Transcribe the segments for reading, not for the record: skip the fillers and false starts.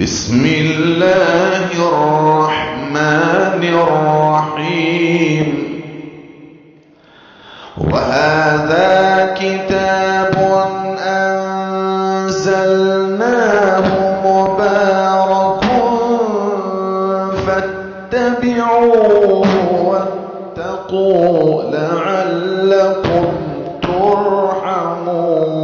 بسم الله الرحمن الرحيم. وهذا كتاب أنزلناه مبارك فاتبعوه واتقوا لعلكم ترحمون.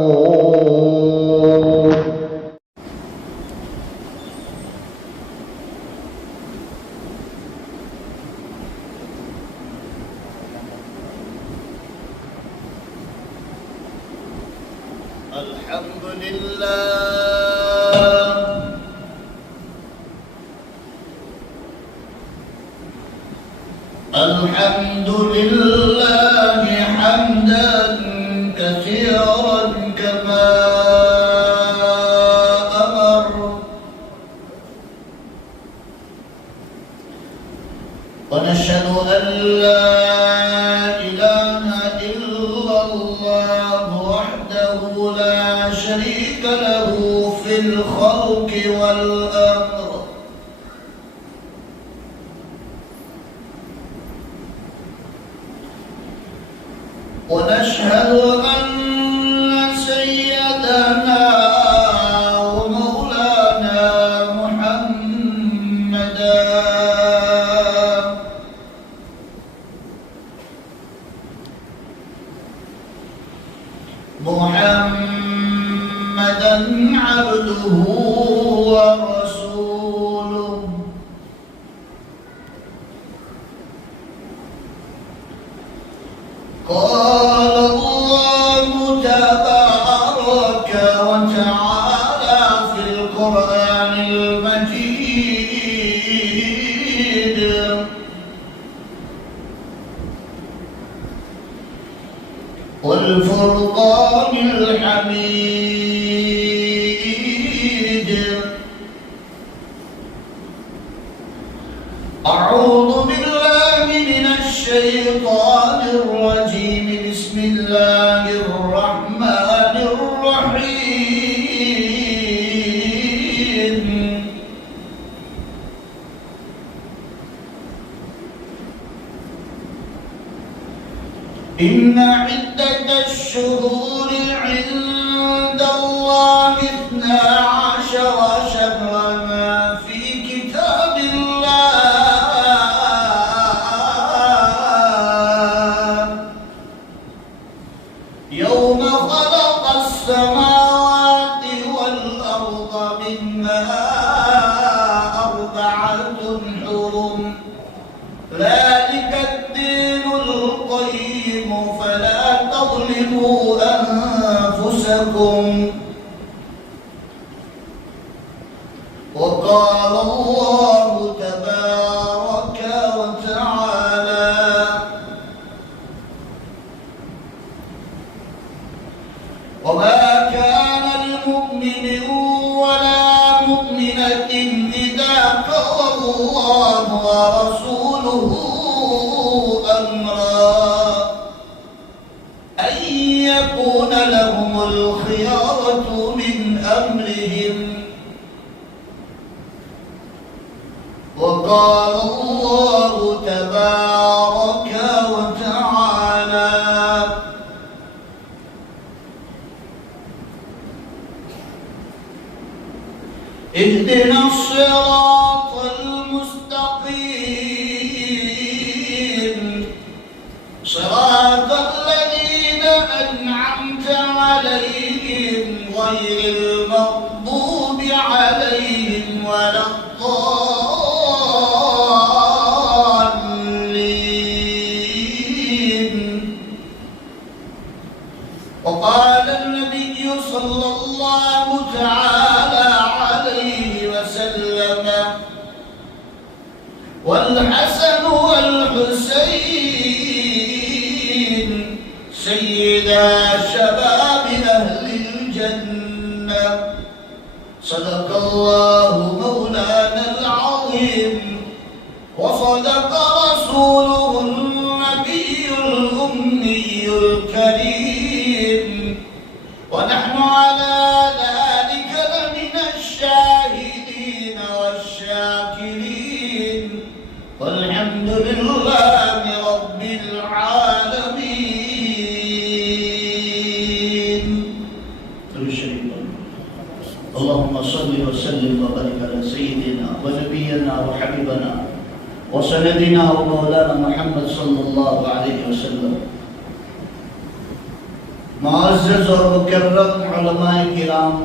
الحمد لله حمدا كثيرا كما أمر، ونشهد أن لا إله إلا الله وحده لا شريك له في الخلق والأمر، ونشهد أن سيدنا ومولانا محمدا عبده ورسوله، قال الله تبارك وتعالى في القرآن المجيد: والفرقان الحميد. أعوذ بالله من الشيطان الرجيم. بسم الله الرحمن الرحيم. إن عدة الشهور عند الله 12 شهرا في كتاب الله يوم خلق السماوات والأرض، منها 4 حرم، ذلك الدين القيم، فلا تظلموا أنفسكم. وقال الله تبارك وتعالى: وما كان لمؤمن ولا مؤمنة إذا قضى الله ورسوله أمرا أن يكون لهم الخيارة من أمرهم. وقال الله تبارك وتعالى: اهدنا الصراط المستقيم، صراط الذين أنعمت عليهم غير المغضوب عليهم ولا الضالين. وقال النبي صلى الله تعالى عليه وسلم: والحسن والحسين سيدا شباب أهل الجنة. صدق الله مولانا العظيم، وصدق رسوله النبي الأمي الكريم، ونحن على ذلك لمن الشاهدين وسلم وبارك على سيدنا ونبينا وحبيبنا وسندنا ومولانا محمد صلی اللہ علیہ وسلم۔ معزز اور مکرم علماء کرام،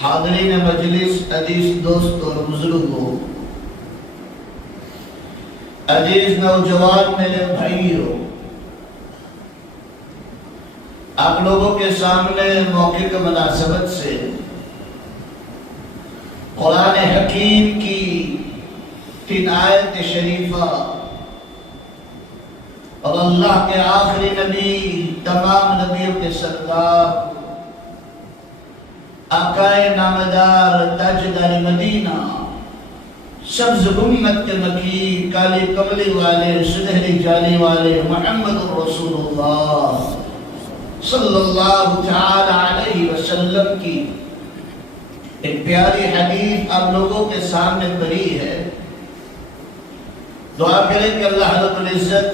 حاضرین مجلس، عزیز دوست اور بزرگوں، عزیز نوجوان میرے بھائیوں، آپ لوگوں کے سامنے موقع کی مناسبت سے قرآن حکیم کی 3 آیت شریفہ اور اللہ کے آخری نبی، تمام نبیوں کے سردار، آقائے نامدار، تاجدار مدینہ، سبز امت کے مکی، کالی کملی والے، سنہری جالی والے محمد رسول اللہ صلی اللہ تعالی علیہ وسلم کی ایک پیاری حدیث آپ لوگوں کے سامنے پڑھی ہے۔ دعا کریں کہ اللہ رب العزت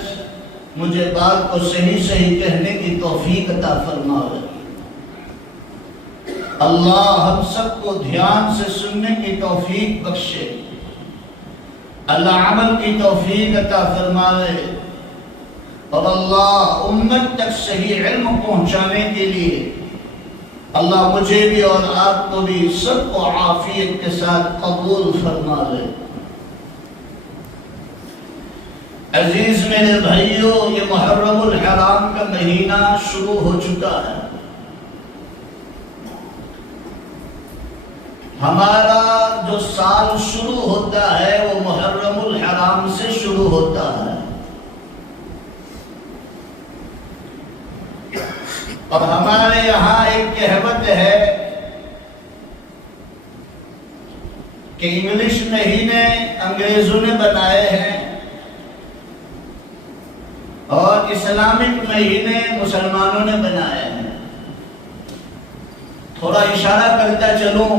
مجھے بات کو صحیح صحیح کہنے کی توفیق عطا فرمائے۔ اللہ ہم سب کو دھیان سے سننے کی توفیق بخشے، اللہ عمل کی توفیق عطا فرمائے، اور اللہ امت تک صحیح علم پہنچانے کے لیے اللہ مجھے بھی اور آپ کو بھی سب کو عافیت کے ساتھ قبول فرما لے۔ عزیز میرے بھائیوں، یہ محرم الحرام کا مہینہ شروع ہو چکا ہے۔ ہمارا جو سال شروع ہوتا ہے وہ محرم الحرام سے شروع ہوتا ہے، اور ہمارے یہاں ایک کہوت ہے کہ انگلش مہینے انگریزوں نے بنائے ہیں اور اسلامک مہینے مسلمانوں نے بنائے ہیں۔ تھوڑا اشارہ کرتا چلوں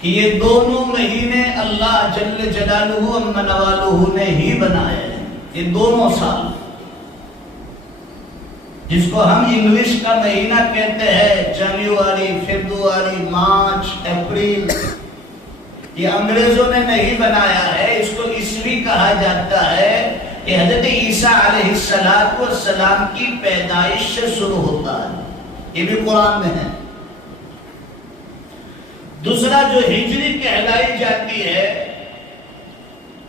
کہ یہ دونوں مہینے اللہ جل جلالہ عز والہ نے ہی بنائے ہیں۔ یہ دونوں سال جس کو ہم انگلش کا مہینہ کہتے ہیں، جنوری، فروری، مارچ، اپریل، یہ انگریزوں نے نہیں بنایا ہے۔ اس کو عیسوی کہا جاتا ہے۔ یہ حضرت عیسیٰ علیہ السلام کی پیدائش سے شروع ہوتا ہے، یہ بھی قرآن میں ہے۔ دوسرا جو ہجری کہلائی جاتی ہے،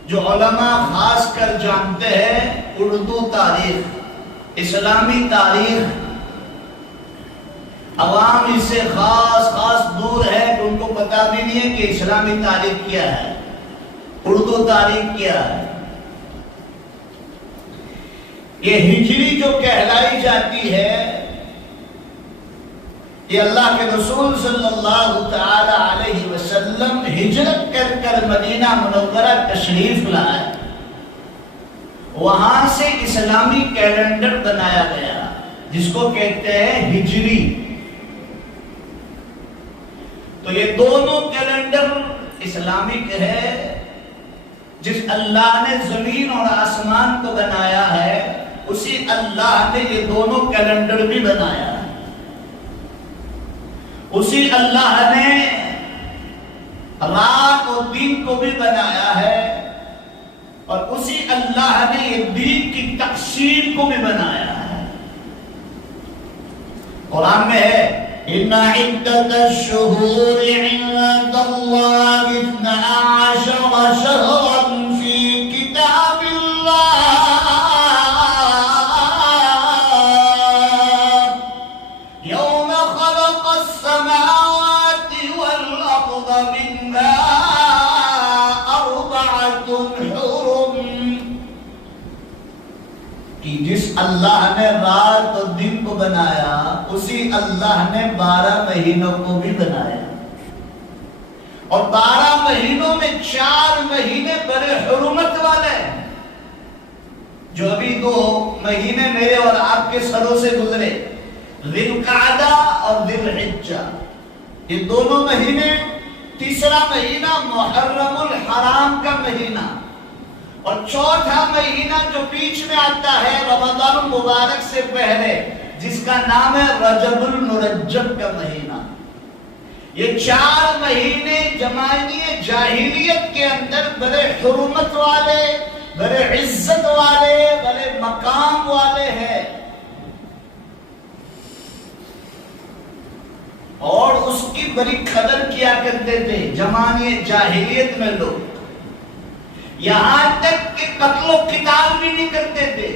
جو علماء خاص کر جانتے ہیں، اردو تاریخ، اسلامی تاریخ، عوام اس سے خاص دور ہے کہ ان کو پتہ بھی نہیں ہے کہ اسلامی تاریخ کیا ہے، اردو تاریخ کیا ہے۔ یہ ہجری جو کہلائی جاتی ہے، یہ اللہ کے رسول صلی اللہ تعالی علیہ وسلم ہجرت کر مدینہ منورہ تشریف لائے، وہاں سے اسلامی کیلنڈر بنایا گیا جس کو کہتے ہیں ہجری۔ تو یہ دونوں کیلنڈر اسلامک ہے۔ جس اللہ نے زمین اور آسمان کو بنایا ہے، اسی اللہ نے یہ دونوں کیلنڈر بھی بنایا ہے۔ اسی اللہ نے رات اور دن کو بھی بنایا ہے، اور اسی اللہ نے یہ دین کی تقسیم کو بھی بنایا ہے۔ قرآن میں ہے إِنَّ عِدَّةَ الشُّهُورِ عِندَ اللَّهِ 12 شَهْرًا فِي كِتَابِ اللَّهِ يَوْمَ خَلَقَ السَّمَاوَاتِ وَالْأَرْضَ مِنْهَا 4 حُرُمٌ، کہ جس اللہ نے رات اور دن کو بنایا، اسی اللہ نے 12 مہینوں کو بھی بنایا، اور 12 مہینوں میں 4 مہینے بڑے حرمت والے ہیں، جو ابھی 2 مہینے میرے اور آپ کے سروں سے گزرے، ذی القعدہ اور ذی الحجہ، یہ دونوں مہینے، تیسرا مہینہ محرم الحرام کا مہینہ، اور چوتھا مہینہ جو بیچ میں آتا ہے رمضان المبارک سے پہلے، جس کا نام ہے رجب المرجب کا مہینہ۔ یہ 4 مہینے زمانے جاہلیت کے اندر بڑے حرمت والے، بڑے عزت والے، بڑے مقام والے ہیں، اور اس کی بڑی قدر کیا کرتے تھے زمانے جاہلیت میں لوگ، یہاں تک کہ قتل و قتال بھی نہیں کرتے تھے۔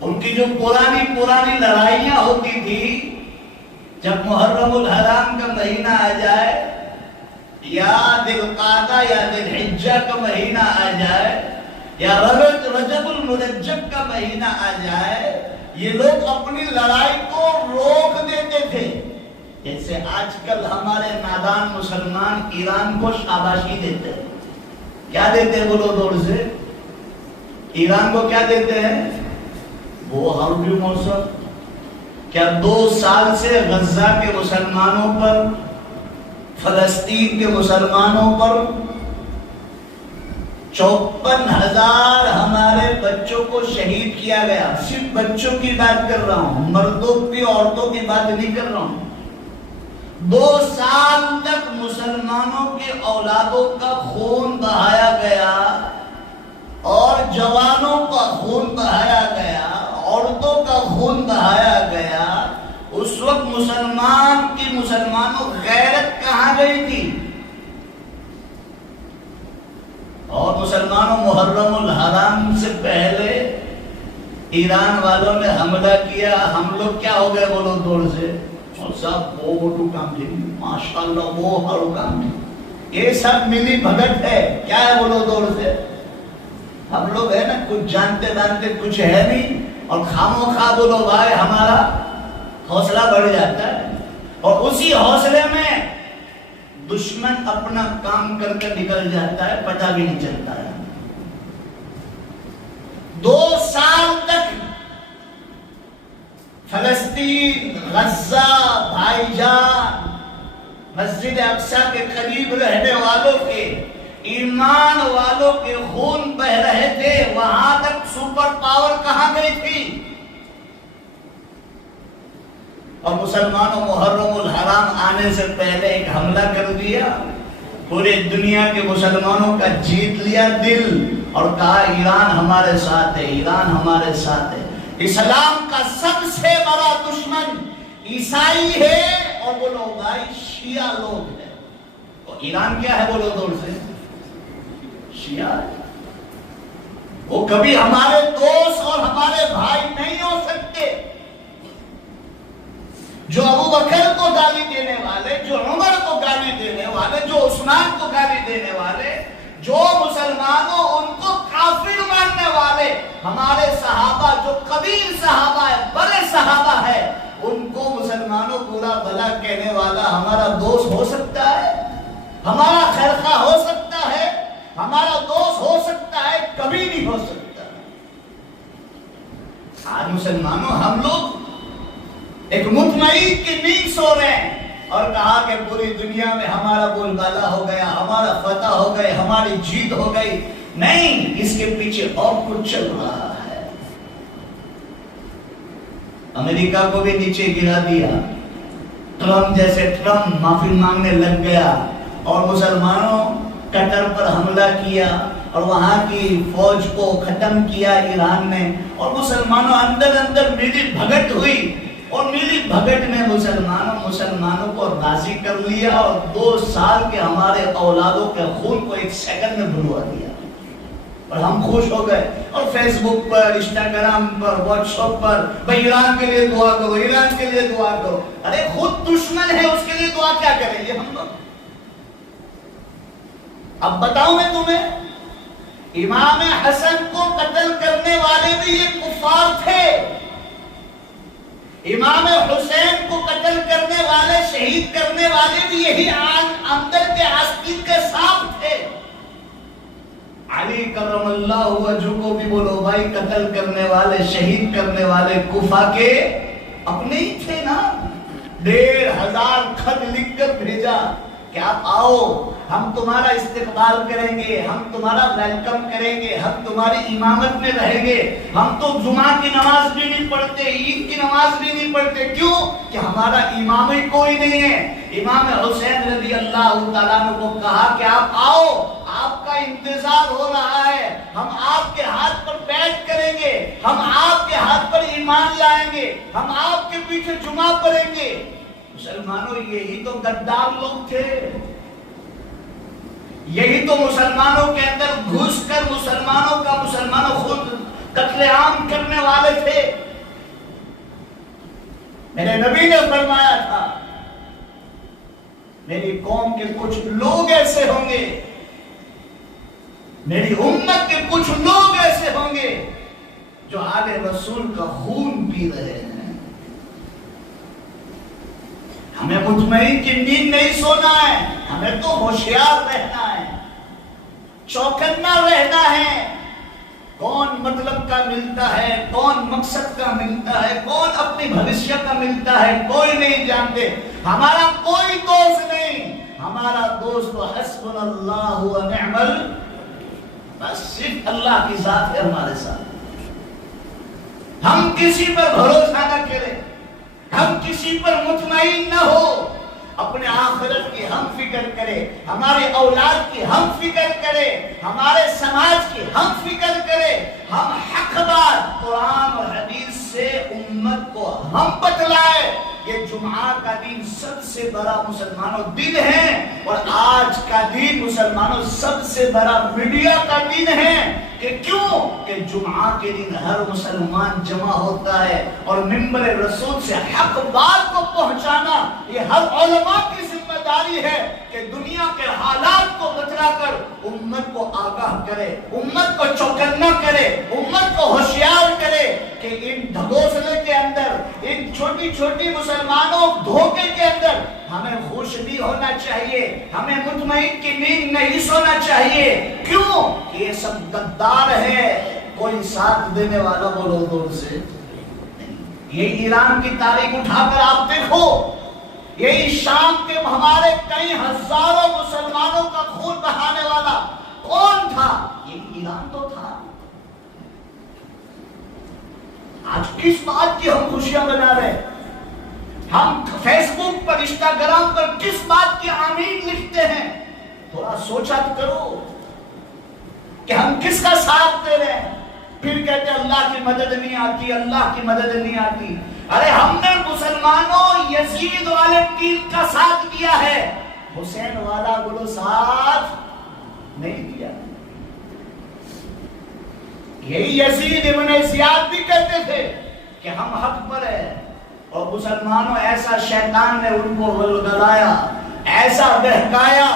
ان کی جو پرانی لڑائیاں ہوتی تھی، جب محرم الحرام کا مہینہ آ جائے یا ذی القعدہ یا ذی الحجہ کا مہینہ آ جائے یا رجب المرجب کا مہینہ آ جائے، یہ لوگ اپنی لڑائی کو روک دیتے تھے۔ جیسے آج کل ہمارے نادان مسلمان ایران کو شاباشی دیتے ہیں، کیا دیتے ہیں بولو دور سے؟ ایران کو کیا دیتے ہیں؟ وہ حربی موسم۔ کیا 2 سال سے غزہ کے مسلمانوں پر، فلسطین کے مسلمانوں پر 54,000 ہمارے بچوں کو شہید کیا گیا؟ صرف بچوں کی بات کر رہا ہوں، مردوں کی، عورتوں کی بات نہیں کر رہا ہوں۔ 2 سال تک مسلمانوں کے اولادوں کا خون بہایا گیا، اور جوانوں کا خون بہایا گیا، عورتوں کا خون بہایا گیا۔ اس وقت مسلمانوں غیرت کہاں گئی تھی؟ اور مسلمانوں محرم الحرام سے پہلے ایران والوں نے حملہ کیا، ہم لوگ کیا ہو گئے بولو دور سے؟ اور سب وہ موٹو کام تھی، ماشاءاللہ وہ ہارو کام تھی، یہ سب ملی بھگت ہے۔ کیا ہے بولو دور سے؟ ہم لوگ ہے نا کچھ جانتے کچھ ہے نہیں، اور خاموخواہ بولو بھائی ہمارا حوصلہ بڑھ جاتا ہے، اور اسی حوصلے میں دشمن اپنا کام کر کے نکل جاتا ہے، پتہ بھی نہیں چلتا ہے۔ 2 سال تک فلسطین، غزہ، بھائی جان، مسجد اقصی کے قریب رہنے والوں کے، ایمان والوں کے خون بہ رہے تھے۔ وہاں تک سپر پاور کہاں گئی تھی؟ اور مسلمانوں محرم الحرام آنے سے پہلے ایک حملہ کر دیا، پورے دنیا کے مسلمانوں کا جیت لیا دل، اور کہا ایران ہمارے ساتھ ہے، ایران ہمارے ساتھ ہے۔ اسلام کا سب سے بڑا دشمن عیسائی ہے، اور بولو بھائی شیعہ لوگ ہیں۔ اور ایران کیا ہے بولو دور سے؟ شیعہ۔ وہ کبھی ہمارے دوست اور ہمارے بھائی نہیں ہو سکتے۔ جو ابو بکر کو گالی دینے والے، جو عمر کو گالی دینے والے، جو عثمان کو گالی دینے والے، جو مسلمانوں ان کو کافر ماننے والے، ہمارے صحابہ جو کبیر صحابہ ہے، بڑے صحابہ ہے، ان کو مسلمانوں برا بھلا کہنے والا ہمارا دوست ہو سکتا ہے؟ ہمارا خیرخواہ ہو سکتا ہے؟ ہمارا دوست ہو سکتا ہے؟ کبھی نہیں ہو سکتا۔ آج مسلمانوں ہم لوگ ایک مطمئن کی نیند سو رہے ہیں، اور کہا کہ پوری دنیا میں ہمارا بول بالا ہو گیا، ہمارا فتح ہو گئی، ہماری جیت ہو گئی۔ نہیں، اس کے پیچھے اور کچھ چل رہا ہے۔ امریکہ کو بھی نیچے گرا دیا، ٹرمپ جیسے ٹرمپ معافی مانگنے لگ گیا، اور مسلمانوں قطر پر حملہ کیا، اور وہاں کی فوج کو ختم کیا ایران نے، اور مسلمانوں اندر ملی بھگت ہوئی، اور ملی بھگت نے مسلمانوں کو راضی کر لیا، اور 2 سال کے ہمارے اولادوں کے خون کو 1 سیکنڈ میں بھلوا دیا، اور ہم خوش ہو گئے۔ اور فیس بک پر، انسٹاگرام پر، واٹس ایپ پر، بھائی ایران کے لیے دعا کرو، ایران کے لیے دعا کرو۔ ارے خود دشمن ہے، اس کے لیے دعا کیا کریں گے ہم لوگ؟ اب بتاؤں میں تمہیں، امام حسن کو قتل کرنے والے بھی یہ کفار تھے، امام حسین کو قتل کرنے والے، شہید کرنے والے بھی یہی اندر کے آستین کے ساتھ تھے۔ علی کرم اللہ وجہ کو بھی بولو بھائی قتل کرنے والے، شہید کرنے والے کوفہ کے اپنے ہی تھے نا۔ 1,500 خط لکھ کر بھیجا کہ آپ آؤ، ہم تمہارا استقبال کریں گے، ہم تمہارا ویلکم کریں گے، ہم تمہاری امامت میں رہیں گے، ہم تو جمعہ کی نماز بھی نہیں پڑھتے، عید کی نماز بھی نہیں پڑھتے، کیوں کہ ہمارا امام ہی کوئی نہیں ہے۔ امام حسین رضی اللہ تعالیٰ عنہ کو کہا کہ آپ آؤ، آپ کا انتظار ہو رہا ہے، ہم آپ کے ہاتھ پر بیعت کریں گے، ہم آپ کے ہاتھ پر ایمان لائیں گے، ہم آپ کے پیچھے جمعہ پڑھیں گے۔ مسلمانوں یہی تو غدار لوگ تھے، یہی تو مسلمانوں کے اندر گھس کر مسلمانوں خود قتل عام کرنے والے تھے۔ میرے نبی نے فرمایا تھا میری قوم کے کچھ لوگ ایسے ہوں گے، میری امت کے کچھ لوگ ایسے ہوں گے جو آل رسول کا خون پی رہے ہیں۔ ہمیں مطمئن کی نیند نہیں سونا ہے، ہمیں تو ہوشیار رہنا ہے، چوکنا رہنا ہے۔ کون مطلب کا ملتا ہے، کون مقصد کا ملتا ہے، کون اپنی بھوشیہ کا ملتا ہے، کوئی نہیں جانتے۔ ہمارا کوئی دوست نہیں، ہمارا دوست حسبنا اللہ و نعم بس صرف اللہ کی ذات ہے ہمارے ساتھ۔ ہم کسی پر بھروسہ نہ کریں، ہم کسی پر مطمئن نہ ہو، اپنے آخرت کی ہم فکر کرے، ہمارے اولاد کی ہم فکر کرے، ہمارے سماج کی ہم فکر کرے، ہم حق بات قرآن اور حدیث سے امت کو ہم بتلائے۔ یہ جمعہ کا دن سب سے بڑا مسلمانوں دن ہے، اور آج کا دن مسلمانوں سب سے بڑا میڈیا کا دن ہے۔ کہ کیوں کہ جمعہ کے دن ہر مسلمان جمع ہوتا ہے، اور منبر رسول سے حق بات کو پہنچانا یہ ہر علماء کی ذمہ داری ہے کہ دنیا کے حالات کو بتلا کر امت کو آگاہ کرے، امت کو چوکنا کرے، امت کو ہوشیار کرے کہ ان ڈھگوسلے کے اندر، ان چھوٹی چھوٹی مسلمانوں دھوکے کے اندر ہمیں خوش نہیں ہونا چاہیے، ہمیں مطمئن کی نیند نہیں سونا چاہیے۔ کیوں کہ یہ سب غدار ہے، کوئی ساتھ دینے والا بولو دور سے۔ یہ ایران کی تاریخ اٹھا کر آپ دیکھو، یہی شام کے ہمارے کئی ہزاروں مسلمانوں کا خون بہانے والا کون تھا؟ یہ ایران تو تھا۔ آج کس بات کی ہم خوشیاں منا رہے ہیں؟ ہم فیس بک پر، انسٹاگرام پر کس بات کی آمین لکھتے ہیں؟ تھوڑا سوچا کرو کہ ہم کس کا ساتھ دے رہے ہیں، پھر کہتے ہیں اللہ کی مدد نہیں آتی، اللہ کی مدد نہیں آتی۔ ارے ہم نے مسلمانوں یزید والے ٹیم کا ساتھ دیا ہے، حسین والا بولو ساتھ نہیں دیا۔ یہی یزید ابن زیاد بھی کہتے تھے کہ ہم حق پر ہیں، اور مسلمانوں ایسا شیطان نے ان کو گلایا، ایسا بہکایا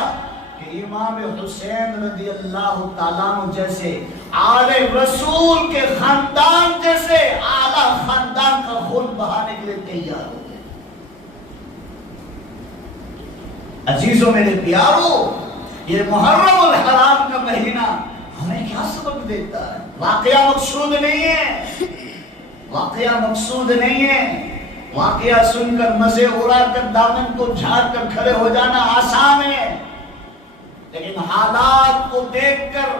کہ امام حسین رضی اللہ تعالیٰ عنہ جیسے آل رسول کے خاندان جیسے اعلیٰ خاندان کا خون بہانے کے لیے تیار ہو گئے۔ عزیزوں میرے پیارو، یہ محرم الحرام کا مہینہ ہمیں کیا سبق دیتا ہے؟ واقعہ مقصود نہیں ہے، واقعہ مقصود نہیں ہے۔ واقعہ سن کر مزے اڑا کر دامن کو جھاڑ کر کھڑے ہو جانا آسان ہے، لیکن حالات کو دیکھ کر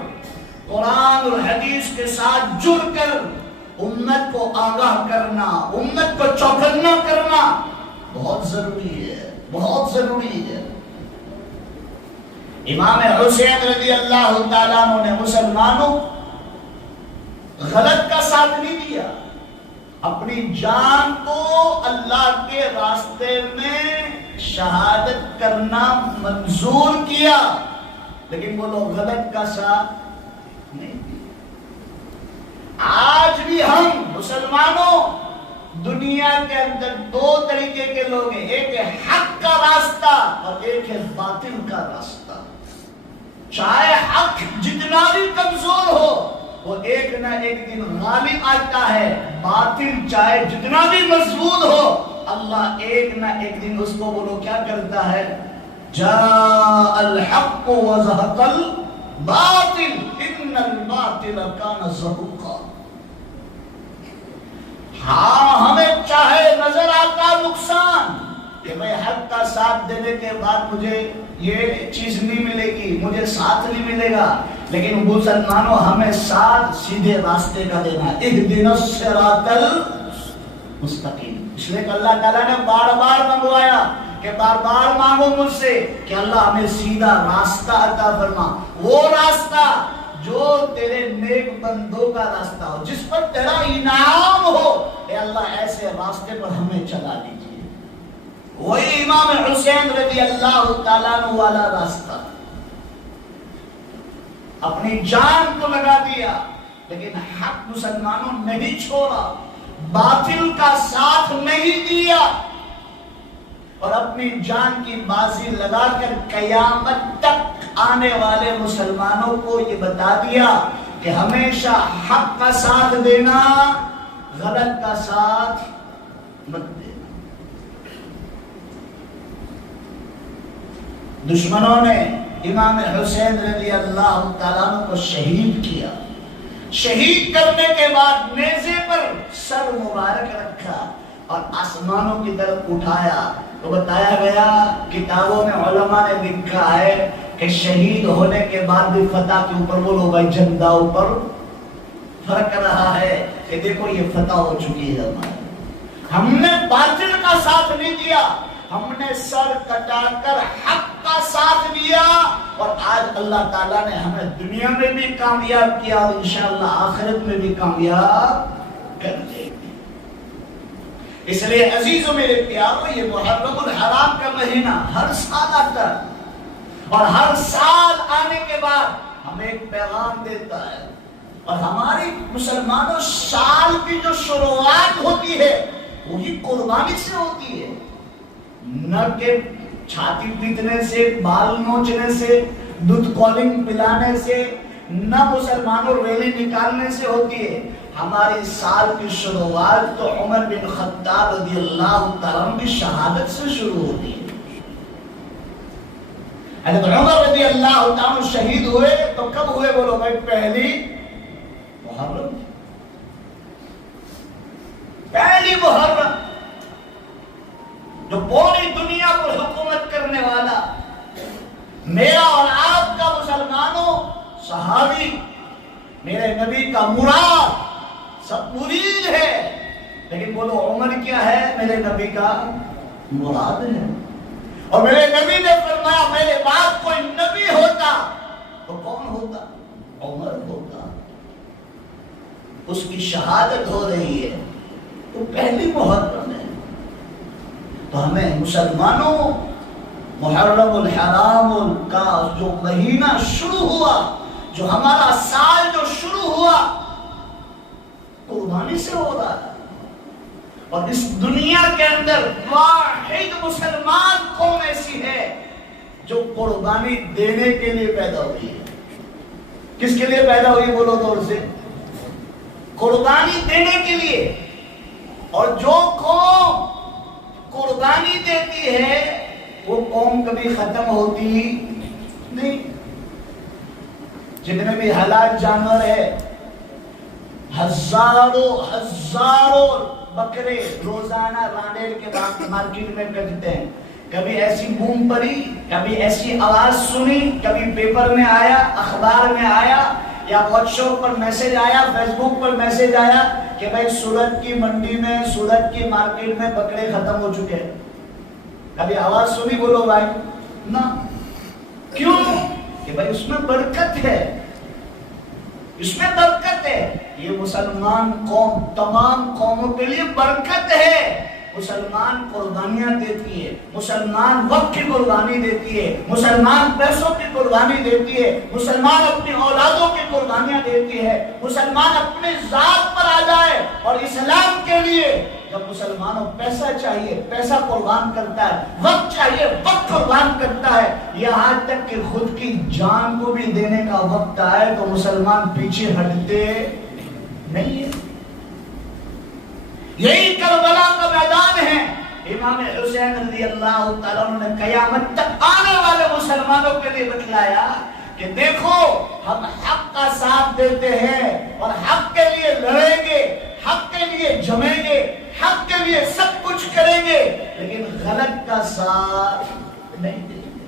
قرآن اور حدیث کے ساتھ جڑ کر امت کو آگاہ کرنا، امت کو چوکنا کرنا بہت ضروری ہے، بہت ضروری ہے۔ امام حسین رضی اللہ تعالیٰ عنہ نے مسلمانوں غلط کا ساتھ نہیں دیا، اپنی جان کو اللہ کے راستے میں شہادت کرنا منظور کیا، لیکن وہ لوگ غلط کا ساتھ نہیں دیا۔ آج بھی ہم مسلمانوں دنیا کے اندر دو طریقے کے لوگ ہیں، ایک ہے حق کا راستہ اور ایک ہے باطل کا راستہ۔ چاہے حق جتنا بھی کمزور ہو وہ ایک نہ ایک دن غالب آتا ہے، باطل چاہے جتنا بھی مضبوط ہو اللہ ایک نہ ایک دن اس کو بولو کیا کرتا ہے؟ جاء الحق وزهق الباطل ان الباطل كان زهوقا۔ ہاں ہمیں چاہے نظر آتا نقصان، کہ میں حق کا ساتھ دینے کے بعد مجھے یہ چیز نہیں ملے گی، مجھے ساتھ نہیں ملے گا، لیکن مسلمانوں ہمیں ساتھ سیدھے راستے کا دینا، اہدنا الصراط المستقیم۔ اس لیے کہ اللہ تعالیٰ نے بار بار منگوایا کہ بار بار مانگو مجھ سے کہ اللہ ہمیں سیدھا راستہ عطا فرما، وہ راستہ جو تیرے نیک بندوں کا راستہ ہو، جس پر تیرا انعام ہو، اے اللہ ایسے راستے پر ہمیں چلا دیجیے۔ وہی امام حسین رضی اللہ تعالیٰ عنہ والا راستہ، اپنی جان کو لگا دیا لیکن حق مسلمانوں نہیں چھوڑا، باطل کا ساتھ نہیں دیا، اور اپنی جان کی بازی لگا کر قیامت تک آنے والے مسلمانوں کو یہ بتا دیا کہ ہمیشہ حق کا ساتھ دینا، غلط کا ساتھ مت دینا۔ دشمنوں نے امام حسین رضی اللہ تعالیٰ عنہ کو شہید کیا، شہید کرنے کے بعد نیزے پر سر مبارک رکھا اور آسمانوں کی طرف اٹھایا، تو بتایا گیا کتابوں میں علماء نے لکھا ہے کہ شہید ہونے کے بعد بھی فتح کے اوپر وہ لوگ جھنڈا اوپر فرق رہا ہے کہ دیکھو یہ فتح ہو چکی ہے ہماری، ہم نے باطل کا ساتھ نہیں دیا، ہم نے سر کٹا کر حق کا ساتھ دیا، اور آج اللہ تعالیٰ نے ہمیں دنیا میں بھی کامیاب کیا اور انشاءاللہ آخرت میں بھی کامیاب کر دے گی۔ اس لیے عزیزو میرے پیارو، یہ محرم الحرام کا مہینہ ہر سال آتا ہے، اور ہر سال آنے کے بعد ہمیں ایک پیغام دیتا ہے، اور ہماری مسلمانوں سال کی جو شروعات ہوتی ہے وہی قربانی سے ہوتی ہے، نہ کہ چھاتی پیٹنے سے، بال نوچنے سے، دودھ کولنگ پلانے سے، نہ مسلمانوں ریلی نکالنے سے ہوتی ہے۔ ہماری سال کی شروعات تو عمر بن خطاب رضی اللہ تعالیٰ عنہ کی شہادت سے شروع ہوتی ہے۔ حضرت عمر رضی اللہ تعالیٰ عنہ شہید ہوئے تو کب ہوئے بولو بھائی؟ پہلی محرم، پہلی محرم، جو پوری دنیا پر حکومت کرنے والا میرا اور آپ کا مسلمانوں صحابی، میرے نبی کا مراد سب مرید ہے، لیکن بولو عمر کیا ہے؟ میرے نبی کا مراد ہے۔ اور میرے نبی نے فرمایا میرے بعد کوئی نبی ہوتا تو کون ہوتا؟ عمر ہوتا۔ اس کی شہادت ہو رہی ہے، تو پہلی محرم ہے، تو ہمیں مسلمانوں محرم الحرام کا جو مہینہ شروع ہوا، جو ہمارا سال جو شروع ہوا، قربانی سے ہو رہا ہے، اور اس دنیا کے اندر واحد مسلمان قوم ایسی ہے جو قربانی دینے کے لیے پیدا ہوئی ہے۔ کس کے لیے پیدا ہوئی بولو دور سے؟ قربانی دینے کے لیے۔ اور جو قوم قربانی دیتی ہے وہ قوم کبھی ختم ہوتی نہیں۔ جتنے بھی حلال جانور ہے، ہزاروں بکرے روزانہ رانڈیل کے بعد مارکیٹ میں کٹتے ہیں۔ کبھی ایسی بوم پڑی، کبھی ایسی آواز سنی، کبھی پیپر میں آیا، اخبار میں آیا، یا واٹس ایپ پر میسج آیا، فیس بک پر میسج آیا کہ بھائی سورت کی منڈی میں، سورت کی مارکیٹ میں بکرے ختم ہو چکے ہیں۔ کبھی آواز سنی بولو بھائی؟ نہ۔ کیوں؟ کہ بھائی اس میں برکت ہے، اس میں برکت ہے۔ یہ مسلمان قوم تمام قوموں کے لیے برکت ہے۔ مسلمان قربانیاں دیتی ہے، مسلمان وقت کی قربانی دیتی ہے، مسلمان پیسوں کی قربانی دیتی ہے، مسلمان اپنی اولادوں کی قربانیاں دیتی ہے، مسلمان اپنے ذات پر آ جائے اور اسلام کے لیے جب مسلمانوں پیسہ چاہیے پیسہ قربان کرتا ہے، وقت چاہیے وقت قربان کرتا ہے، یہاں تک کہ خود کی جان کو بھی دینے کا وقت آئے تو مسلمان پیچھے ہٹتے نہیں ہے۔ یہی کربلا کا میدان ہے۔ امام حسین رضی اللہ تعالیٰ عنہ نے قیامت تک آنے والے مسلمانوں کے لیے بتلایا کہ دیکھو ہم حق کا ساتھ دیتے ہیں اور حق کے لیے لڑیں گے، حق کے لیے جمیں گے، حق کے لیے سب کچھ کریں گے، لیکن غلط کا ساتھ نہیں دیں گے۔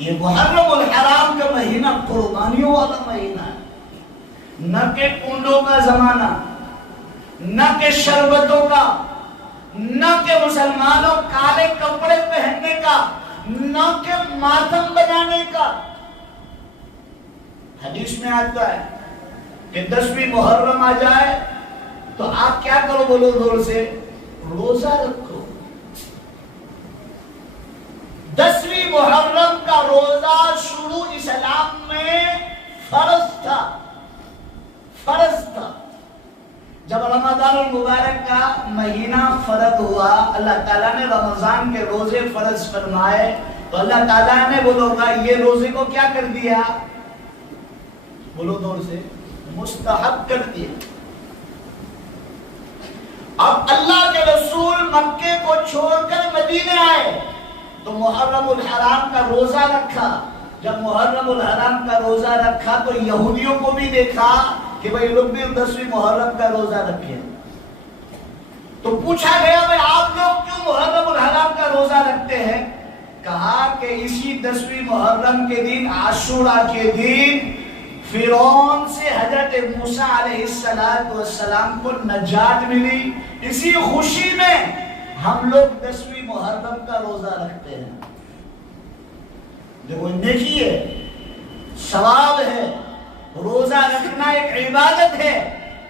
یہ محرم الحرام کا مہینہ قربانیوں والا مہینہ ہے، نہ کہ کنڈوں کا زمانہ، نہ کہ شربتوں کا، نہ کہ مسلمانوں کالے کپڑے پہننے کا، نہ کہ ماتم بنانے کا۔ حدیث میں آتا ہے کہ 10ویں محرم آ جائے تو آپ کیا کرو؟ بولو زور سے، روزہ رکھو۔ 10ویں محرم کا روزہ شروع اسلام میں فرض تھا، فرض تھا۔ جب رمضان المبارک کا مہینہ فرض ہوا، اللہ تعالیٰ نے رمضان کے روزے فرض فرمائے، تو اللہ تعالیٰ نے بولو گا یہ روزے کو کیا کر دیا؟ بولو دور سے، مستحب کر دیا۔ اب اللہ کے رسول مکے کو چھوڑ کر مدینے آئے تو محرم الحرام کا روزہ رکھا۔ جب محرم الحرام کا روزہ رکھا تو یہودیوں کو بھی دیکھا کہ بھئی لوگ بھی 10ویں محرم کا روزہ رکھے، تو پوچھا گیا بھئی آپ لوگ کیوں محرم الحرام کا روزہ رکھتے ہیں؟ کہا کہ اسی 10ویں محرم کے دن، عاشوراء کے دن، فرعون سے حضرت موسیٰ علیہ السلام کو نجات ملی، اسی خوشی میں ہم لوگ 10ویں محرم کا روزہ رکھتے ہیں۔ دیکھو نیکی ہے، ثواب ہے، روزہ رکھنا ایک عبادت ہے،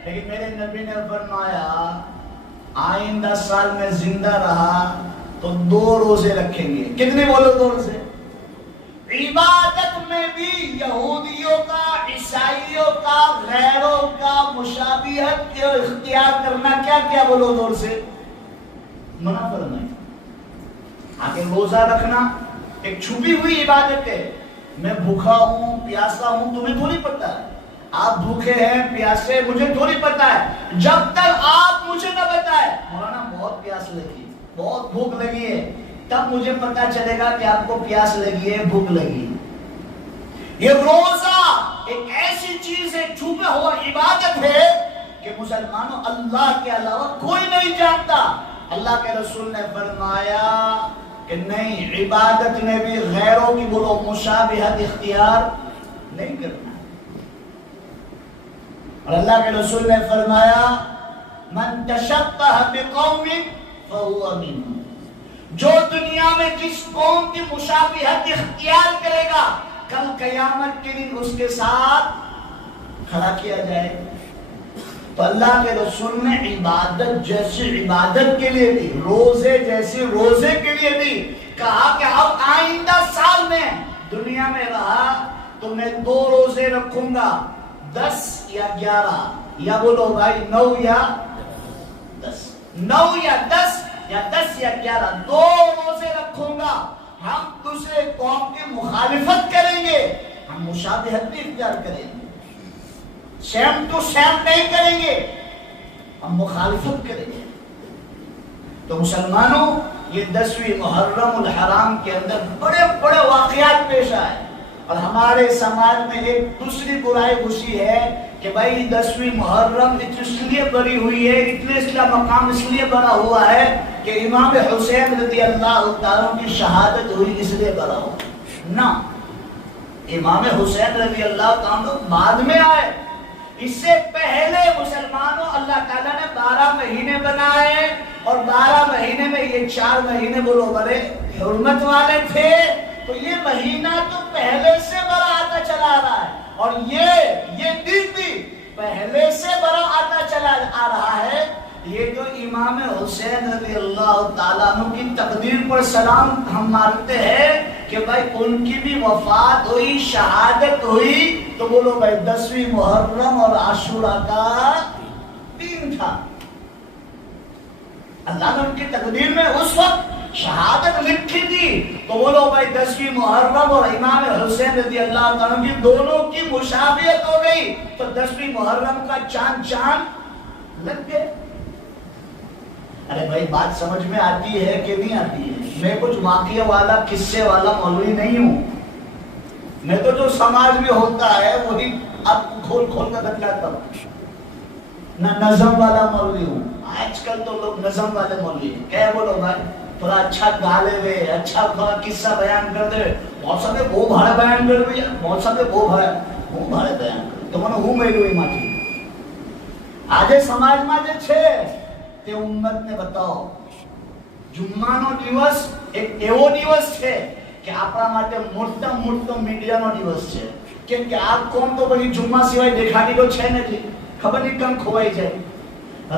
لیکن میرے نبی نے فرمایا آئندہ سال میں زندہ رہا تو 2 روزے رکھیں گے۔ کتنے بولو دور سے؟ عبادت میں بھی یہودیوں کا، عیسائیوں کا، غیروں کا مشابہت کے اختیار کرنا کیا کیا؟ بولو دور سے، منع فرمائے۔ آگے روزہ رکھنا ایک چھپی ہوئی عبادت ہے۔ میں بھوکا ہوں، پیاسا ہوں، تمہیں تھوڑی پتا ہے۔ آپ بھوکے ہیں، پیاسے، مجھے تھوڑی پتا ہے۔ جب تک آپ مجھے نہ بتائے مولانا بہت پیاس لگی، بہت بھوک لگی ہے، تب مجھے پتا چلے گا کہ آپ کو پیاس لگی ہے، بھوک لگی۔ یہ روزہ ایک ایسی چیز ہے، چھپا ہوا عبادت ہے کہ مسلمانوں اللہ کے علاوہ کوئی نہیں جانتا۔ اللہ کے رسول نے فرمایا کہ نہیں، عبادت میں بھی غیروں کی بولو مشابہت اختیار نہیں کرنا۔ اور اللہ کے رسول نے فرمایا من تشبہ بقوم فہو منہم، جو دنیا میں جس قوم کی مشابہت اختیار کرے گا کل قیامت کے دن اس کے ساتھ کھڑا کیا جائے۔ تو اللہ کے رسول نے عبادت جیسی عبادت کے لیے بھی، روزے جیسے روزے کے لیے بھی کہا کہ اب آئندہ سال میں دنیا میں رہا تو میں 2 روزے رکھوں گا، 10 یا 11، یا بولو بھائی 9 یا 10، 9 یا 10 یا 10 یا 11، 2 روزے رکھوں گا۔ ہم دوسرے قوم کی مخالفت کریں گے، ہم مشابہت بھی اختیار کریں گے، سیم ٹو سیم نہیں کریں گے، ہم مخالفت کریں گے۔ تو مسلمانوں یہ 10ویں محرم الحرام کے اندر بڑے بڑے واقعات پیش آئے، اور ہمارے سماج میں ایک دوسری برائی گھسی ہے کہ بھائی 10ویں محرم اس لیے بڑی ہوئی ہے، اتنے اس کا مقام اس لیے بڑا ہوا ہے کہ امام حسین رضی اللہ تعالیٰ کی شہادت ہوئی اس لیے بڑا ہوا۔ نہ، امام حسین رضی اللہ تعالیٰ بعد میں آئے، اس سے پہلے مسلمانوں اللہ تعالیٰ نے 12 مہینے بنائے، اور 12 مہینے میں یہ 4 مہینے بولو بڑے حرمت والے تھے، تو یہ مہینہ تو پہلے سے بڑا آتا چلا آ رہا ہے، اور یہ دن بھی پہلے سے بڑا آتا چلا آ رہا ہے۔ یہ جو امام حسین رضی اللہ تعالیٰ عنہ کی تقدیر پر سلام ہم مارتے ہیں کہ بھائی ان کی بھی وفات ہوئی، شہادت ہوئی، تو بولو بھائی 10ویں محرم اور عاشوراء کا دن تھا۔ اللہ نے ان کی تقدیر میں اس وقت شہادت لکھی تھی، تو بولو بھائی 10ویں محرم اور امام حسین رضی اللہ تعالیٰ کی دونوں کی مشابہت ہو گئی، تو 10ویں محرم کا چاند لگ گئے۔ ارے بھائی بات سمجھ میں آتی ہے کہ نہیں آتی ہے؟ میں کچھ واقعہ والا، قصے والا مولوی نہیں ہوں، میں تو جو سماج میں ہوتا ہے وہی آپ کھول کھول کر بتلاتا ہوں۔ نہ نظم والا مولوی ہوں. آج کل تو لوگ نظم والے مولوی ہیں. کیا بولو بھائی تھوڑا اچھا گا لے وے, اچھا قصہ بیان کر دے, بہت سارے وہ بھاڑے بیان کر دے, بہت سارے وہ بھاڑے بیان کر تو મને હું મેળવી માંથી આજે સમાજમાં જે છે તે ઉમ્મતને બતાવો. જુમ્માનો દિવસ એક એવો દિવસ છે કે આપણા માટે મોટો મીડિયાનો દિવસ છે. કેમ કે આ કોમ તો બધી જુમ્મા સિવાય દેખાડી તો છે નથી, ખબર નહીં કેમ ખોવાઈ જાય.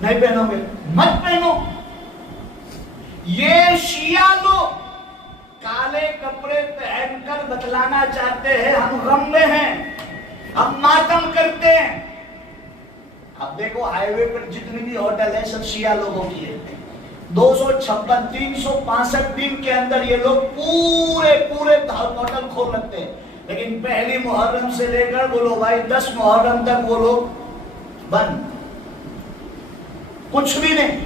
نہیں پہنو گے مت پہنو. یہ شیعہ لوگ کالے کپڑے پہن کر بتلانا چاہتے ہیں ہم غم میں ہیں, ہم ماتم کرتے ہیں. اب دیکھو ہائی وے پر جتنی بھی ہوٹل ہے سب شیعہ لوگوں کی ہے. 256 365 دن کے اندر یہ لوگ پورے ہوٹل کھول رکھتے ہیں, لیکن پہلی محرم سے لے کر بولو بھائی 10 محرم تک وہ لوگ بند, کچھ بھی نہیں.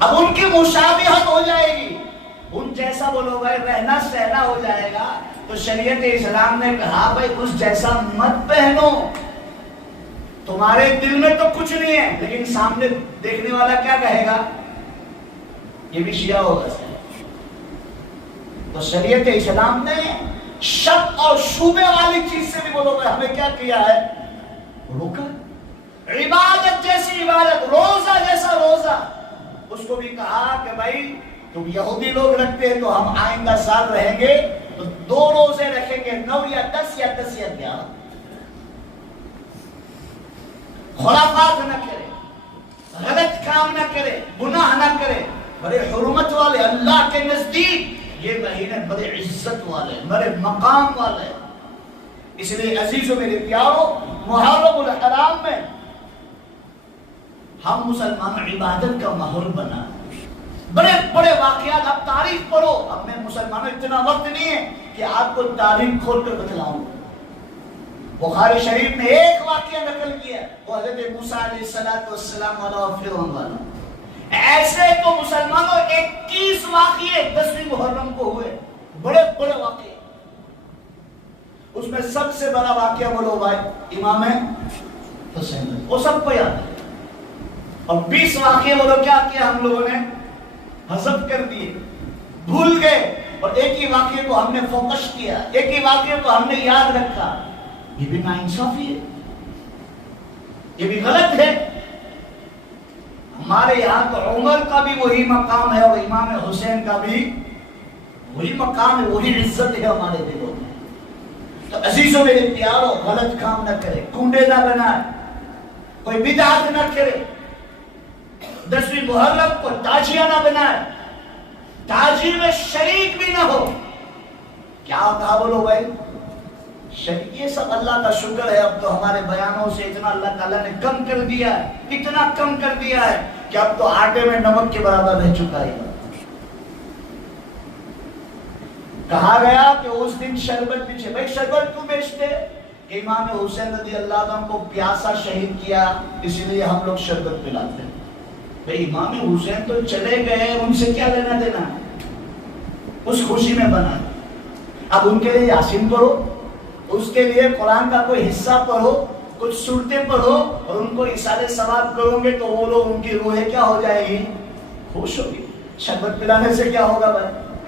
اب ان کی مشابہت ہو جائے گی, ان جیسا بولو بھائی رہنا سہنا ہو جائے گا, تو شریعت اسلام نے کہا بھائی اس جیسا مت پہنو. تمہارے دل میں تو کچھ نہیں ہے, لیکن سامنے دیکھنے والا کیا کہے گا, یہ بھی شیعہ ہوگا. تو شریعت اسلام نے شک اور شبے والی چیز سے بھی بولو بھائی ہمیں کیا کیا ہے, روکا. عبادت جیسی عبادت, روزہ جیسا روزہ, اس کو بھی کہا کہ بھائی تم یہودی لوگ رکھتے ہیں تو ہم آئندہ سال رہیں گے تو 2 روزے رکھیں گے, 9 یا 10 یا 10 یا 11. خرافات نہ کرے, غلط کام نہ کرے, گناہ نہ کرے. بڑے حرمت والے اللہ کے نزدیک یہ مہینے بڑے عزت والے, بڑے مقام والے. اس لیے عزیزو میرے پیارو, محرم الحرام میں ہم مسلمان عبادت کا ماحول بنا. بڑے واقعات, آپ تاریخ پڑھو. اب میں مسلمانوں اتنا وقت نہیں ہے کہ آپ کو تاریخ کھول کر بتلاؤں. بخاری شریف میں ایک واقعہ نقل کیا, وہ حضرت موسیٰ علیہ السلام والا اور فرعون والا. ایسے تو مسلمانوں 21 واقعے 10ویں محرم کو ہوئے, بڑے واقعے. اس میں سب سے بڑا واقعہ بولو بھائی امام حسین, وہ سب کو یاد ہے. اور 20 واقعے بولو کیا کیا ہم لوگوں نے, حذف کر دیے, بھول گئے. اور ایک ہی واقعے کو ہم نے فوکس کیا, ایک ہی واقعے کو ہم نے یاد رکھا. یہ بھی ناانصافی ہے, یہ بھی غلط ہے. ہمارے یہاں تو عمر کا بھی وہی مقام ہے اور امام حسین کا بھی وہی مقام ہے, وہی عزت ہے ہمارے دلوں میں. تو عزیزوں میرے پیارو, غلط کام نہ کرے, کنڈے نہ بنائے, کوئی بدعت نہ کرے. 10ویں محرم کو تاجیہ نہ بنائے, تاجی میں شریک بھی نہ ہو. کیا کہا بولو بھائی, یہ سب اللہ کا شکر ہے. اب تو ہمارے بیانوں سے اتنا اللہ تعالیٰ نے کم کر دیا ہے, اتنا کم کر دیا ہے کہ اب تو آٹے میں نمک کے برابر رہ چکا ہے. کہا گیا کہ اس دن شربت پیچھے, بھائی شربت کیوں بیچتے, کہ امام حسین رضی اللہ عنہ کو پیاسا شہید کیا, اس لیے ہم لوگ شربت پلاتے ہیں. بھائی امام حسین تو چلے گئے, ان سے کیا لینا دینا, اس خوشی میں بنا. اب ان کے لیے یاسین پڑھو, اس کے لیے قرآن کا کوئی حصہ پڑھو, کچھ سورتیں پڑھو, اور ان کو اِصالِ ثواب کرو گے تو وہ لوگ, ان کی روحیں کیا ہو جائے گی, خوش ہوگی. شربت پلانے سے کیا ہوگا بھائی,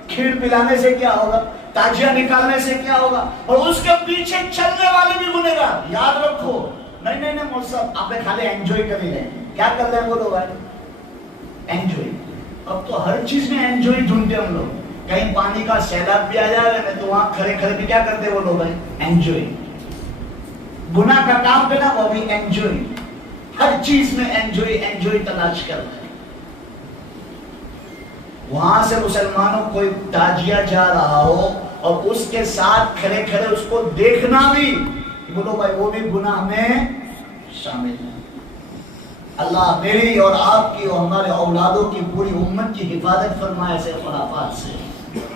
کھیر پلانے سے کیا ہوگا, تاجیہ نکالنے سے کیا ہوگا, اور اس کے پیچھے چلنے والے بھی گنے گا. یاد رکھو, نہیں مول صاحب آپ نے خالی انجوائے کر ہی رہے ہیں. کیا کر رہے ہیں بولو بھائی, انجوائے. اب تو ہر چیز میں انجوائے ڈھونڈتے ہم لوگ. کہیں پانی کا سیلاب بھی آ جائے گا تو وہاں کھڑے بھی کیا کرتے وہ لوگ بھائی, انجوائے. گناہ کا کام کرنا وہ بھی انجوائے. ہر چیز میں انجوائے تلاش کر رہے ہیں. وہاں سے مسلمانوں کوئی تاجیہ جا رہا ہو اور اس کے ساتھ کھڑے اس کو دیکھنا بھی, بولو بھائی وہ بھی گناہ میں شامل ہے. اللہ میری اور آپ کی اور ہمارے اولادوں کی پوری امت کی حفاظت فرمائے سے خرافات سے.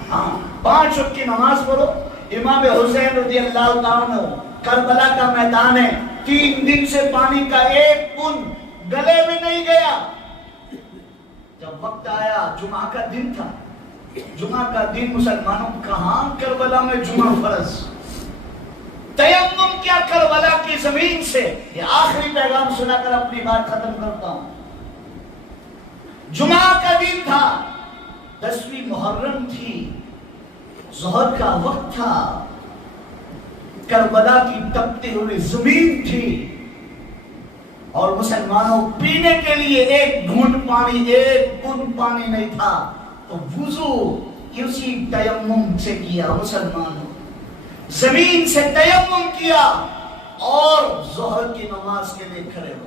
ہاں 5 وقت کی نماز پڑھو. امام حسین رضی اللہ عنہ, کربلا کا میدان ہے, 3 دن سے پانی کا ایک بوند گلے میں نہیں گیا. جب وقت آیا, جمعہ کا دن تھا, جمعہ کا دن مسلمانوں کہاں کربلا میں جمعہ فرض, تیمم کیا کربلا کی زمین سے. یہ آخری پیغام سنا کر اپنی بات ختم کرتا ہوں. جمعہ کا دن تھا, 10ویں محرم تھی, ظہر کا وقت تھا, کربلا کی تپتی ہوئی زمین تھی, اور مسلمانوں پینے کے لیے ایک گھونٹ پانی, ایک بوند پانی نہیں تھا. تو وضو اسی تیمم سے کیا, مسلمانوں زمین سے تیمم کیا اور ظہر کی نماز کے لیے کھڑے ہو.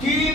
3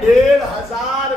1500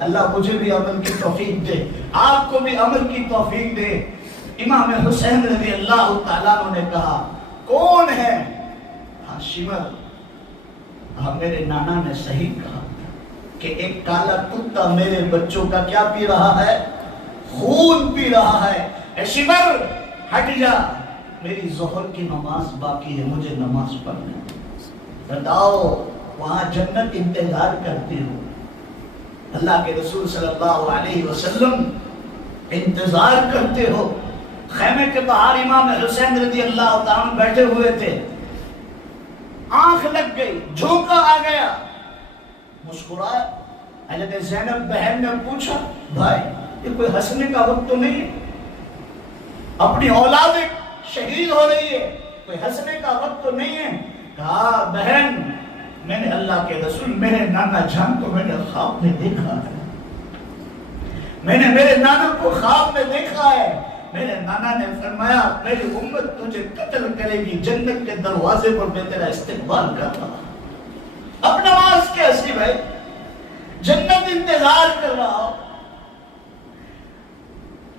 اللہ مجھے بھی عمل کی توفیق دے، آپ کو بھی عمل کی توفیق دے۔ امام حسین رضی اللہ تعالیٰ عنہ نے کہا کون ہے؟ ہاں شمر، ہاں میرے نانا نے صحیح کہا کہ ایک کالا کتا میرے بچوں کا کیا پی رہا ہے؟ خون پی رہا ہے۔ اے شمر ہٹ جا، میری ظہر کی نماز باقی ہے، مجھے نماز پڑھنا ہے۔ بتاؤ وہاں جنت انتظار کرتی ہو، اللہ کے رسول صلی اللہ علیہ وسلم انتظار کرتے ہو۔ خیمے کے باہر امام حسین رضی اللہ تعالیٰ بیٹھے ہوئے تھے، آنکھ لگ گئی، جھونکا آ گیا، مسکرایا۔ حضرت زینب بہن نے پوچھا بھائی یہ کوئی ہنسنے کا وقت تو نہیں ہے؟ اپنی اولاد شہید ہو رہی ہے، کوئی ہنسنے کا وقت تو نہیں ہے؟ کہا بہن میں نے اللہ کے رسول میرے نانا جان کو میں نے خواب میں دیکھا ہے، میں نے میرے نانا کو خواب میں دیکھا ہے، میرے نانا نے فرمایا میری امت تجھے قتل کرے گی، جنت کے دروازے پر میں تیرا استقبال کر رہا۔ اب نماز کیسی بھائی؟ جنت انتظار کر رہا ہو،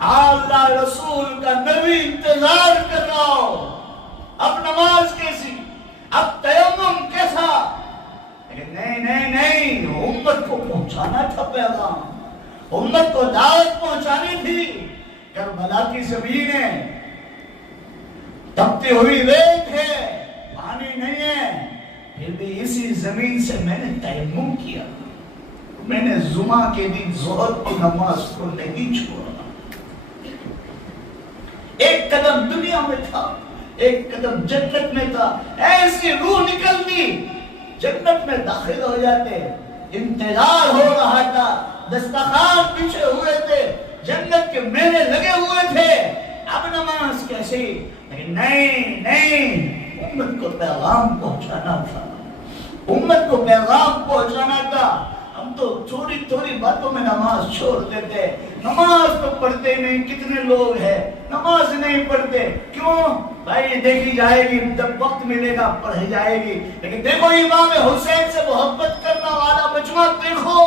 اللہ رسول کا نبی انتظار کر رہا ہو، اب نماز کیسی؟ اب تیمم کیسا؟ لیکن نہیں، امت کو پہنچانا تھا پیغام، امت کو دعوت پہنچانی تھی۔ کربلا کی زمینیں تپتی ہوئی ریت ہے، پانی نہیں ہے، پھر بھی اسی زمین سے میں نے تیمم کیا، میں نے جمعہ کے دن ظہر کی نماز کو نہیں چھوڑا۔ ایک قدم دنیا میں تھا، ایک قدم جنت میں تھا، ایسی روح نکلتی جنت میں داخل ہو جاتے۔ انتظار ہو رہا تھا، دستخوان پیچھے ہوئے تھے، جنت کے میلے لگے ہوئے تھے، اب نماز کیسی؟ لیکن نہیں، امت کو پیغام پہنچانا تھا، امت کو پیغام پہنچانا تھا۔ ہم تو تھوڑی باتوں میں نماز چھوڑ دیتے، نماز تو پڑھتے نہیں، کتنے لوگ ہیں نماز نہیں پڑھتے، کیوں بھائی؟ دیکھی جائے گی، جب وقت ملے گا پڑھی جائے گی۔ لیکن دیکھو امام حسین سے محبت کرنا والا مجمع دیکھو،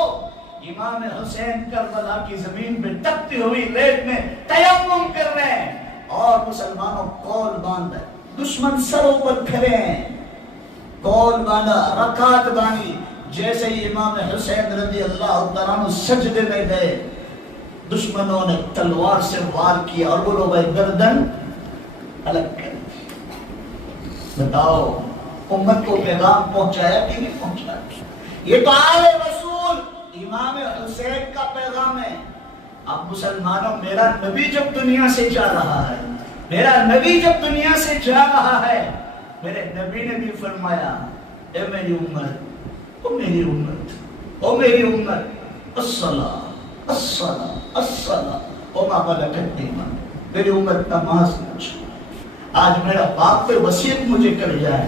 امام حسین کربلا کی زمین پہ تپتی ہوئی ریت میں تیمم کر رہے ہیں، اور مسلمانوں کول باندھا، دشمن سروں پر کھڑے ہیں، کول باندھا، رکعت باندھی۔ جیسے ہی امام حسین رضی اللہ تعالیٰ عنہ سجدے میں گئے، دشمنوں نے تلوار سے وار کیا اور بولو بھائی گردن الگ کر دی۔ بتاؤ امت کو پیغام پہنچایا کہ نہیں پہنچایا؟ یہ تو آل رسول امام حسین کا پیغام ہے۔ اب مسلمانوں، میرا نبی جب دنیا سے جا رہا ہے، میرا نبی جب دنیا سے جا رہا ہے، میرے نبی نے بھی فرمایا اے میری امت، او میری امت، او میری امت، الصلاۃ الصلاۃ الصلاۃ وما ملکت ایمانکم، میری امت نماز نہ چھوڑو۔ آج میرا باپ کوئی وصیت مجھے کر جائے،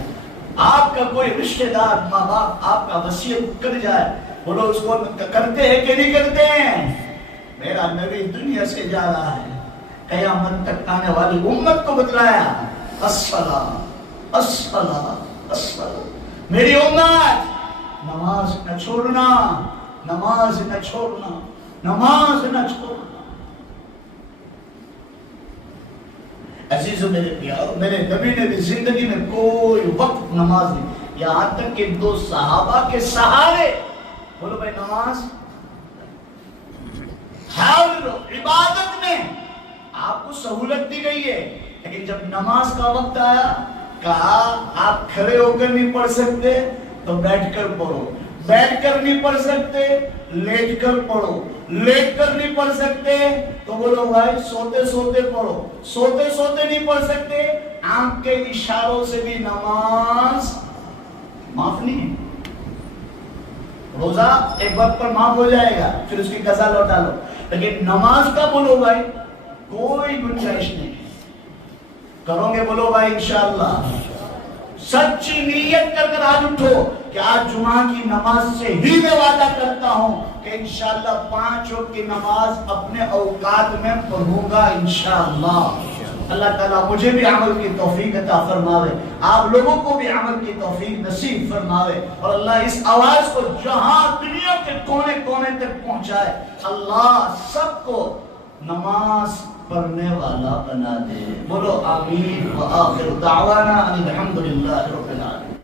آپ کا کوئی رشتہ دار ماں باپ آپ کا وصیت کر جائے، بولو اس کو کرتے ہیں کہ نہیں کرتے ہیں؟ میرا نبی دنیا سے جا رہا ہے، قیامت تک آنے والی امت کو بتلایا الصلاۃ الصلاۃ الصلاۃ، میری امت نماز نہ چھوڑنا، نماز نہ چھوڑنا، نماز نہ چھوڑنا۔ عزیزو میرے پیارو، میرے نبی نے بھی زندگی میں کوئی وقت نماز نہیں، یہاں تک کہ دو صحابہ کے سہارے، بولو بھائی نماز، ہر عبادت میں آپ کو سہولت دی گئی ہے، لیکن جب نماز کا وقت آیا، کہا آپ کھڑے ہو کر نہیں پڑھ سکتے تو بیٹھ کر پڑھو، بیٹھ کر نہیں پڑھ سکتے لیٹ کر پڑھو، لیٹ کر نہیں پڑھ سکتے تو بولو بھائی سوتے سوتے پڑھو، سوتے سوتے نہیں پڑھ سکتے آنکھ کے اشاروں سے بھی نماز معاف نہیں ہے۔ روزہ ایک وقت پر معاف ہو جائے گا، پھر اس کی قضا لوٹا لو، لیکن نماز کا بولو بھائی کوئی گنجائش نہیں ہے۔ کرو گے بولو بھائی انشاءاللہ، سچی نیت کر کر آج اٹھو کہ آج جمعہ کی نماز سے ہی میں وعدہ کرتا ہوں کہ انشاءاللہ 5 وقت کی نماز اپنے اوقات میں پڑھوں گا انشاءاللہ۔ اللہ تعالیٰ مجھے بھی عمل کی توفیق عطا فرماوے، آپ لوگوں کو بھی عمل کی توفیق نصیب فرماوے، اور اللہ اس آواز کو جہاں دنیا کے کونے کونے تک پہنچائے، اللہ سب کو نماز پڑھنے والا بنا دے۔ بولو آمین۔ وآخر دعوانا الحمدللہ رب العالمین۔